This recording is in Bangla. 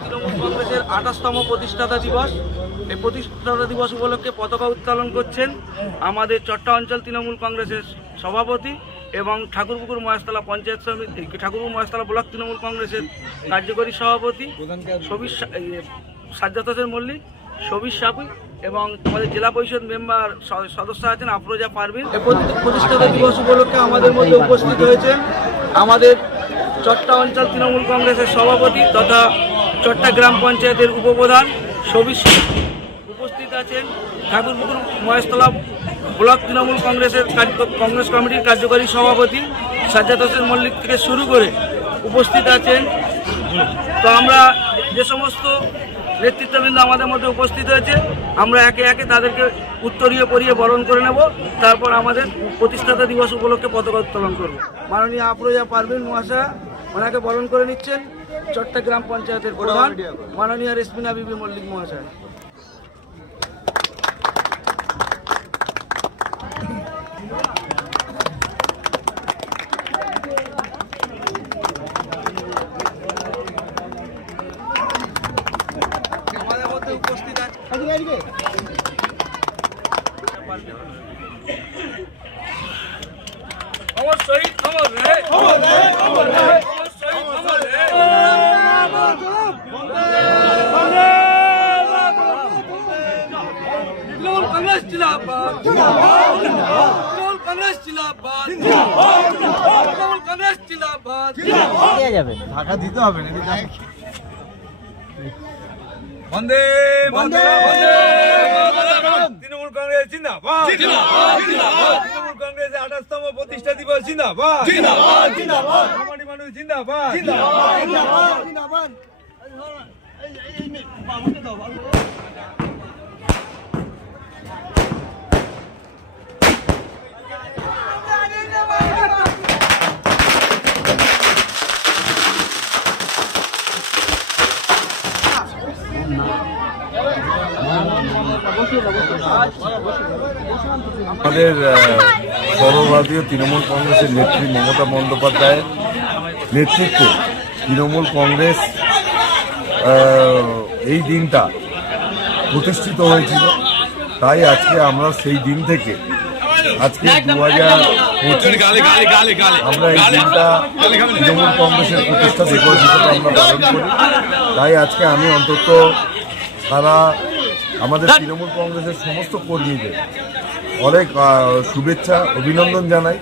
তৃণমূল কংগ্রেসের আঠাশতম প্রতিষ্ঠাতা দিবস। এই প্রতিষ্ঠাতা দিবস উপলক্ষে পতাকা উত্তোলন করছেন আমাদের চট্টা অঞ্চল তৃণমূল কংগ্রেসের সভাপতি এবং ঠাকুরপুকুর মহেশতলা পঞ্চায়েত সমিতি ঠাকুরপুর মহেশতলা ব্লক তৃণমূল কংগ্রেসের কার্যকরী সভাপতি সবির সাজ্জাদ হোসেন মল্লিক সবির সাপুই এবং আমাদের জেলা পরিষদ মেম্বার সদস্য আছেন আফরোজা পারভিন। প্রতিষ্ঠাতা দিবস উপলক্ষে আমাদের মধ্যে উপস্থিত হয়েছেন আমাদের চট্টা অঞ্চল তৃণমূল কংগ্রেসের সভাপতি তথা চট্টা গ্রাম পঞ্চায়েতের উপপ্রধান সবির উপস্থিত আছেন ঠাকুরপুকুর মহেশতলা ব্লক তৃণমূল কংগ্রেসের কার্য- কংগ্রেস কমিটির কার্যকরী সভাপতি সাজ্জাদ হোসেন মল্লিক থেকে শুরু করে উপস্থিত আছেন। তো আমরা যে সমস্ত নেতৃত্ববৃন্দ আমাদের মধ্যে উপস্থিত হয়েছে আমরা একে একে তাদেরকে উত্তরীয় পরিয়ে বরণ করে নেব। তারপর আমাদের প্রতিষ্ঠাতা দিবস উপলক্ষে পতাকা উত্তোলন করব। মাননীয় আফরোজা পারভিন মহাশয়া ওনাকে বরণ করে নিচ্ছেন চট্টগ্রাম পঞ্চায়েতের প্রধান। মাননীয় রেসমিনা বিবি মল্লিক মহাশয়। অমর শহীদ অমর রে অমর রে অমর রে অমর শহীদ অমর রে তৃণমূল কংগ্রেস জিন্দাবাদ। তৃণমূল কংগ্রেস জিন্দাবাদ তৃণমূল কংগ্রেস জিন্দাবাদ বন্দে বন্দে। তৃণমূল কংগ্রেস জিন্দাবাদ তৃণমূল কংগ্রেসের আঠাশতম প্রতিষ্ঠা দিবস জিন্দাবাদ কর্মী মানুষ জিন্দাবাদ আমাদের সর্বভারতীয় তৃণমূল কংগ্রেসের নেত্রী মমতা বন্দ্যোপাধ্যায়ের নেতৃত্বে তৃণমূল কংগ্রেস এই দিনটা প্রতিষ্ঠিত হয়েছিল। তাই আজকে আমরা সেই দিন থেকে আজকে দু হাজার পঁচিশ আমরা এই দিনটা তৃণমূল কংগ্রেসের প্রতিষ্ঠা দিবস হিসেবে আমরা পালন করি। তাই আজকে আমি অন্তত সারা আমাদের তৃণমূল কংগ্রেসের সমস্ত কর্মীদের অনেক শুভেচ্ছা অভিনন্দন জানাই।